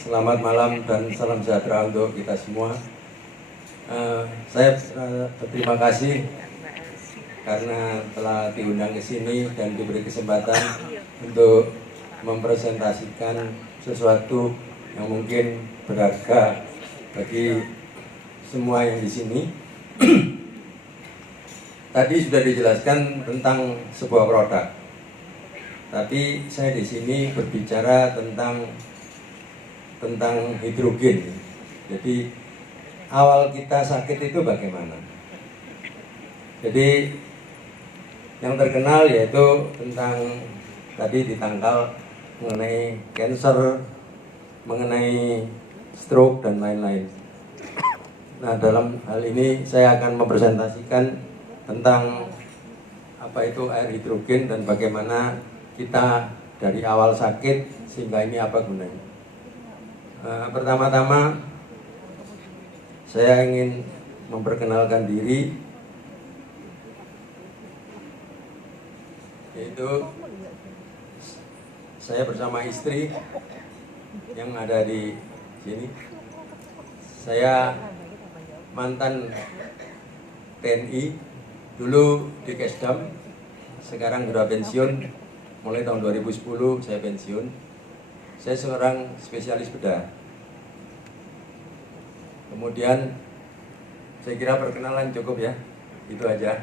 Selamat malam dan salam sejahtera untuk kita semua. Saya berterima kasih karena telah diundang ke sini dan diberi kesempatan untuk mempresentasikan sesuatu yang mungkin berharga bagi semua yang di sini. Tadi sudah dijelaskan tentang sebuah produk, tapi saya di sini berbicara tentang hidrogen. Jadi awal kita sakit itu bagaimana? Jadi yang terkenal yaitu tentang tadi ditangkal mengenai cancer, mengenai stroke dan lain-lain. Nah, dalam hal ini saya akan mempresentasikan tentang apa itu air hidrogen dan bagaimana kita dari awal sakit sehingga ini apa gunanya. Pertama-tama saya ingin memperkenalkan diri, yaitu saya bersama istri yang ada di sini. Saya mantan TNI, dulu di Kesdam, sekarang sudah pensiun. Mulai tahun 2010 saya pensiun. Saya seorang spesialis bedah. Kemudian saya kira perkenalan cukup ya, itu aja.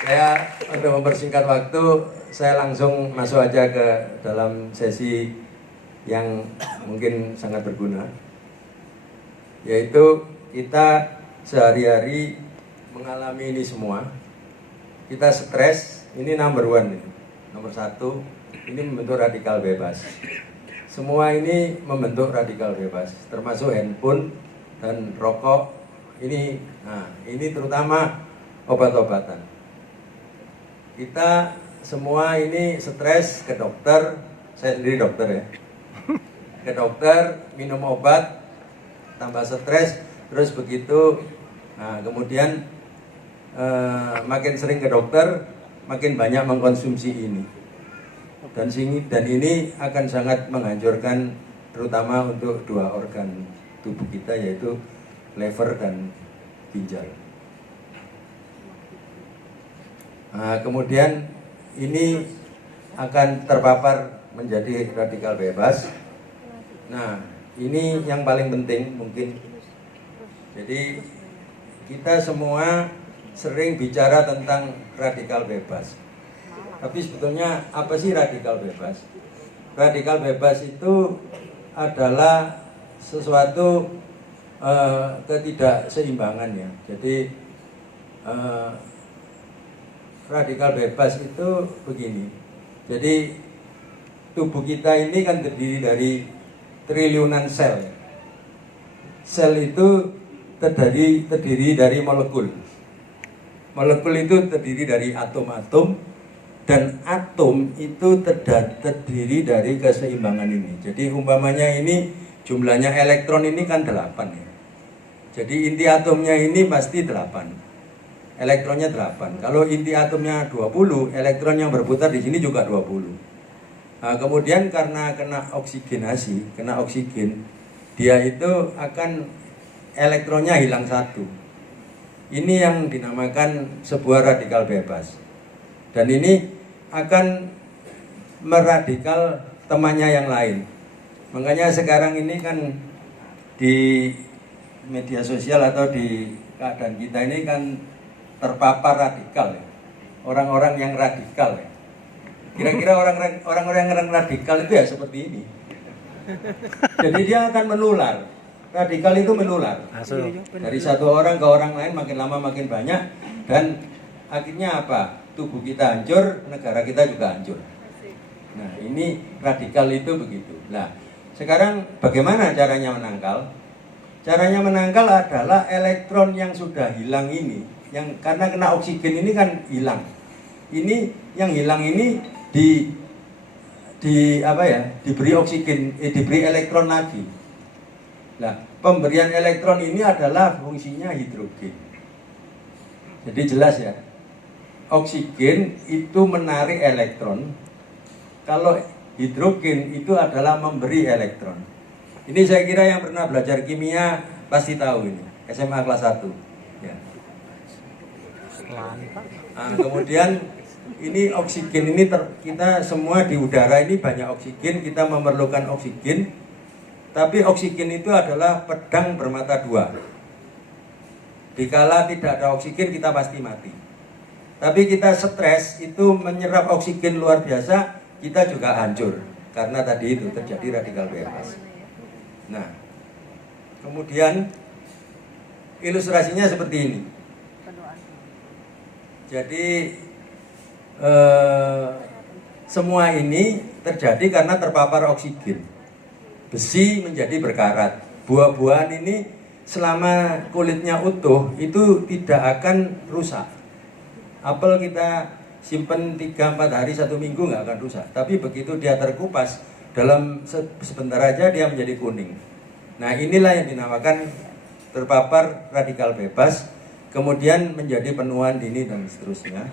Saya untuk mempersingkat waktu, saya langsung masuk aja ke dalam sesi yang mungkin sangat berguna, yaitu kita sehari-hari mengalami ini semua. Kita stres, ini number one, nomor satu, ini membentuk radikal bebas. Semua ini membentuk radikal bebas, termasuk handphone dan rokok. Ini terutama obat-obatan. Kita semua ini stres, ke dokter, saya sendiri dokter ya, ke dokter, minum obat, tambah stres, terus begitu. Nah, kemudian makin sering ke dokter, makin banyak mengkonsumsi ini. Dan ini akan sangat menghancurkan terutama untuk dua organ tubuh kita, yaitu lever dan ginjal. Nah, kemudian ini akan terpapar menjadi radikal bebas. Nah, ini yang paling penting mungkin. Jadi kita semua sering bicara tentang radikal bebas. Tapi sebetulnya apa sih radikal bebas? Radikal bebas itu adalah sesuatu ketidakseimbangan ya. Jadi radikal bebas itu begini. Jadi tubuh kita ini kan terdiri dari triliunan sel. Sel itu terdiri dari molekul. Molekul itu terdiri dari atom-atom, dan atom itu terdiri dari keseimbangan ini. Jadi umpamanya ini jumlahnya elektron ini kan 8 ya. Jadi inti atomnya ini pasti 8. Elektronnya 8. Kalau inti atomnya 20, elektron yang berputar di sini juga 20. Nah, kemudian karena kena oksigenasi, kena oksigen, dia itu akan elektronnya hilang satu. Ini yang dinamakan sebuah radikal bebas. Dan ini akan meradikal temannya yang lain. Makanya sekarang ini kan di media sosial atau di keadaan kita ini kan terpapar radikal ya. Orang-orang yang radikal ya. Kira-kira orang-orang yang radikal itu ya seperti ini. Jadi dia akan menular. Radikal itu menular dari satu orang ke orang lain, makin lama makin banyak, dan akhirnya apa? Tubuh kita hancur, negara kita juga hancur. Nah, ini radikal itu begitu. Nah, sekarang bagaimana caranya menangkal? Caranya menangkal adalah elektron yang sudah hilang ini, yang karena kena oksigen ini kan hilang. Ini yang hilang ini diberi oksigen, diberi elektron lagi. Nah, pemberian elektron ini adalah fungsinya hidrogen. Jadi jelas ya, oksigen itu menarik elektron Kalau hidrogen itu adalah memberi elektron. Ini saya kira yang pernah belajar kimia pasti tahu ini, SMA kelas 1. Ya. Nah, kemudian ini oksigen ini kita semua di udara ini banyak oksigen, kita memerlukan oksigen. Tapi oksigen itu adalah pedang bermata dua. Dikala tidak ada oksigen kita pasti mati. Tapi kita stres itu menyerap oksigen luar biasa, kita juga hancur. Karena tadi itu terjadi radikal bebas. Nah, kemudian ilustrasinya seperti ini. Jadi semua ini terjadi karena terpapar oksigen. Besi menjadi berkarat. Buah-buahan ini selama kulitnya utuh itu tidak akan rusak. Apel kita simpen 3-4 hari 1 minggu nggak akan rusak. Tapi begitu dia terkupas, dalam sebentar aja dia menjadi kuning. Nah, inilah yang dinamakan terpapar radikal bebas, kemudian menjadi penuaan dini dan seterusnya.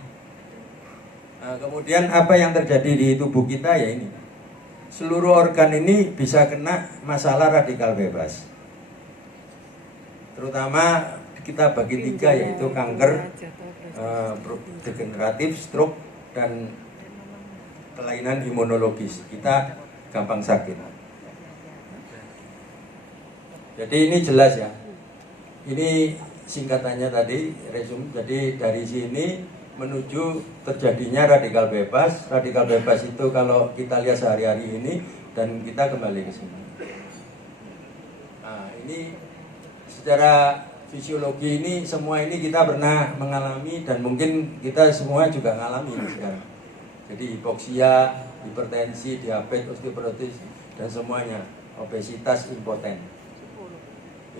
Nah, kemudian apa yang terjadi di tubuh kita ya ini. Seluruh organ ini bisa kena masalah radikal bebas. Terutama kita bagi 3 yaitu kanker, degeneratif, stroke, dan kelainan imunologis. Kita gampang sakit. Jadi ini jelas ya. Ini singkatannya tadi, resume. Jadi dari sini menuju terjadinya radikal bebas. Radikal bebas itu kalau kita lihat sehari-hari ini, dan kita kembali ke sini. Nah, ini secara fisiologi ini semua ini kita pernah mengalami dan mungkin kita semua juga mengalami ini sekarang. Jadi hipoksia, hipertensi, diabetes, osteoporosis dan semuanya, obesitas, impoten.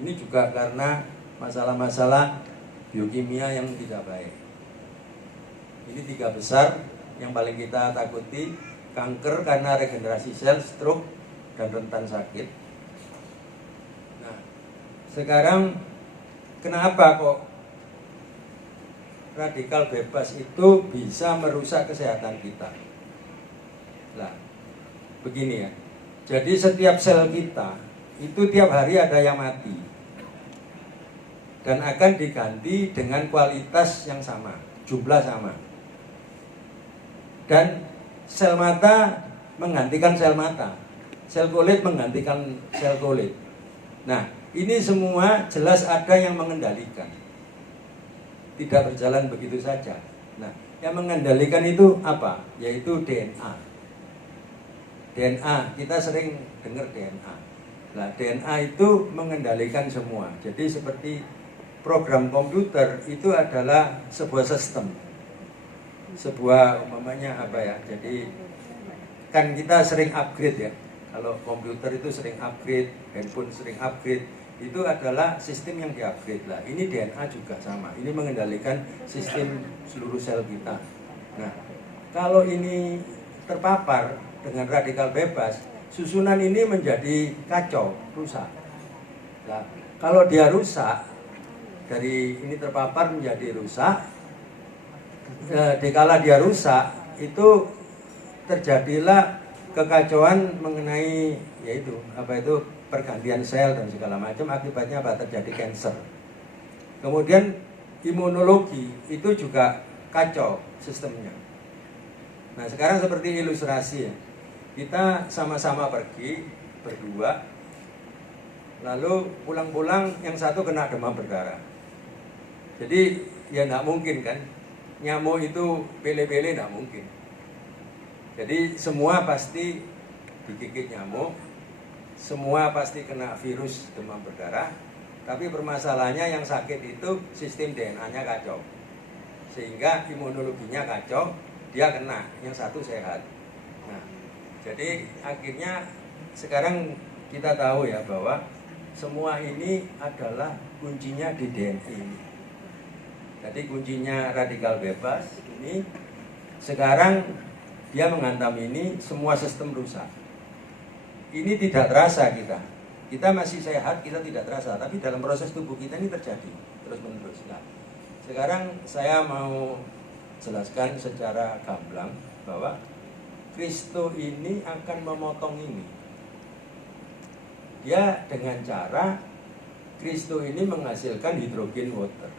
Ini juga karena masalah-masalah biokimia yang tidak baik. Ini 3 besar yang paling kita takuti, kanker karena regenerasi sel, stroke, dan rentan sakit. Nah, sekarang kenapa kok radikal bebas itu bisa merusak kesehatan kita? Nah, begini ya. Jadi setiap sel kita itu tiap hari ada yang mati. Dan akan diganti dengan kualitas yang sama, jumlah sama. Dan sel mata menggantikan sel mata, sel kulit menggantikan sel kulit. Nah, ini semua jelas ada yang mengendalikan. Tidak berjalan begitu saja. Nah, yang mengendalikan itu apa? Yaitu DNA. DNA, kita sering dengar DNA. Nah, DNA itu mengendalikan semua. Jadi seperti program komputer itu adalah sebuah sistem. Sebuah umpamanya apa ya? Jadi kan kita sering upgrade ya. Kalau komputer itu sering upgrade, handphone sering upgrade, itu adalah sistem yang di-upgrade lah. Ini DNA juga sama. Ini mengendalikan sistem seluruh sel kita. Nah, kalau ini terpapar dengan radikal bebas, susunan ini menjadi kacau, rusak. Nah, kalau dia rusak, dari ini terpapar menjadi rusak, dikala dia rusak, itu terjadilah kekacauan mengenai yaitu apa itu pergantian sel dan segala macam, akibatnya apa? Terjadi kanker. Kemudian imunologi itu juga kacau sistemnya. Nah, sekarang seperti ilustrasi ya. Kita sama-sama pergi berdua, lalu pulang-pulang yang satu kena demam berdarah. Jadi ya tidak mungkin kan, nyamuk itu pele-pele tidak mungkin. Jadi semua pasti digigit nyamuk, semua pasti kena virus demam berdarah. Tapi permasalahannya yang sakit itu sistem DNA-nya kacau, sehingga imunologinya kacau, dia kena, yang satu sehat. Nah, jadi akhirnya sekarang kita tahu ya bahwa semua ini adalah kuncinya di DNA ini. Jadi kuncinya radikal bebas ini sekarang dia menghantam ini, semua sistem rusak. Ini tidak terasa kita. Kita masih sehat, kita tidak terasa, tapi dalam proses tubuh kita ini terjadi terus-menerus. Nah, sekarang saya mau jelaskan secara gamblang bahwa Kristo ini akan memotong ini. Dia dengan cara Kristo ini menghasilkan hidrogen water.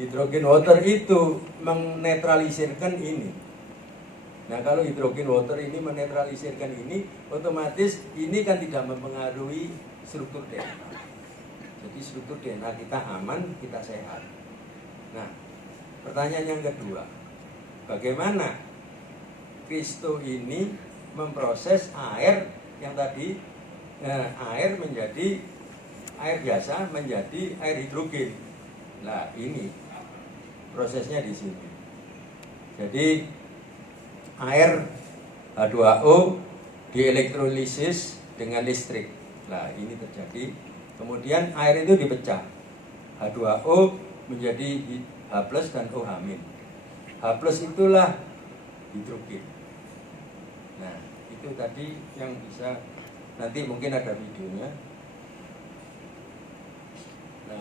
Hidrogen water itu menetralisirkan ini. Nah, kalau hidrogen water ini menetralisirkan ini, otomatis ini kan tidak mempengaruhi struktur DNA. Jadi struktur DNA kita aman, kita sehat. Nah, pertanyaan yang kedua, bagaimana Kristo ini memproses air yang tadi air menjadi air biasa menjadi air hidrogen. Nah, ini prosesnya di sini. Jadi air H2O dielektrolisis dengan listrik. Nah, ini terjadi. Kemudian air itu dipecah. H2O menjadi H+ dan OH-. H+ itulah hidrogen. Nah, itu tadi yang bisa, nanti mungkin ada videonya. Nah,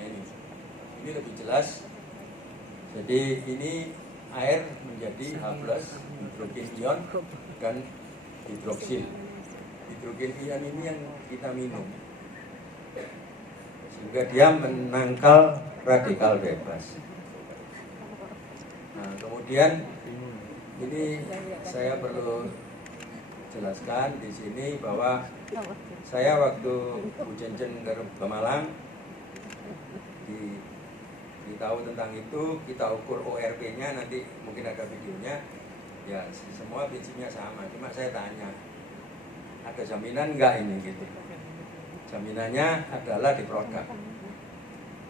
ini lebih jelas. Jadi ini air menjadi H+, hidrogen ion dan hidroksil. Hidrogen ion ini yang kita minum, sehingga dia menangkal radikal bebas. Nah, kemudian ini saya perlu jelaskan di sini bahwa saya waktu Bu Jencen ke Malang tahu tentang itu, kita ukur ORP-nya, nanti mungkin ada videonya. Ya, semua prinsipnya sama, cuma saya tanya, ada jaminan enggak ini gitu. Jaminannya adalah di produk,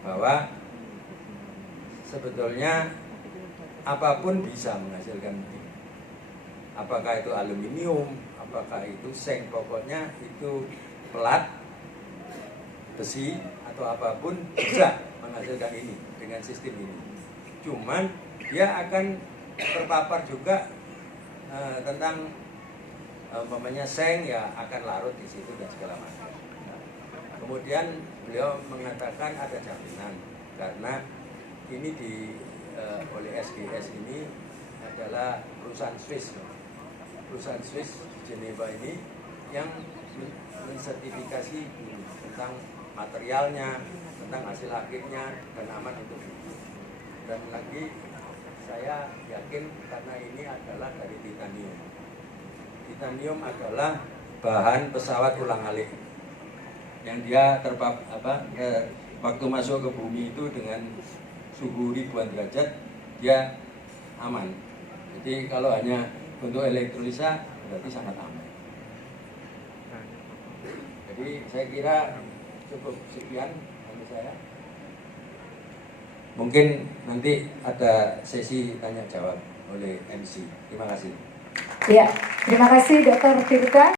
bahwa sebetulnya apapun bisa menghasilkan ini. Apakah itu aluminium, apakah itu seng, pokoknya itu pelat, besi, atau apapun bisa menghasilkan ini dengan sistem ini. Cuman dia akan terpapar juga tentang umpamanya seng, ya akan larut di situ dan segala macam. Kemudian beliau mengatakan ada jaminan karena ini oleh SGS ini adalah perusahaan Swiss. Perusahaan Swiss Geneva ini yang mensertifikasi tentang materialnya, tentang hasil akhirnya, dan aman untuk itu. Dan lagi saya yakin karena ini adalah dari titanium. Titanium adalah bahan pesawat ulang-alik yang dia waktu masuk ke bumi itu dengan suhu ribuan derajat dia aman. Jadi kalau hanya untuk elektrolisa berarti sangat aman. Jadi saya kira cukup sekian dari saya. Mungkin nanti ada sesi tanya jawab oleh MC. Terima kasih. Ya, terima kasih Dr. Tirta.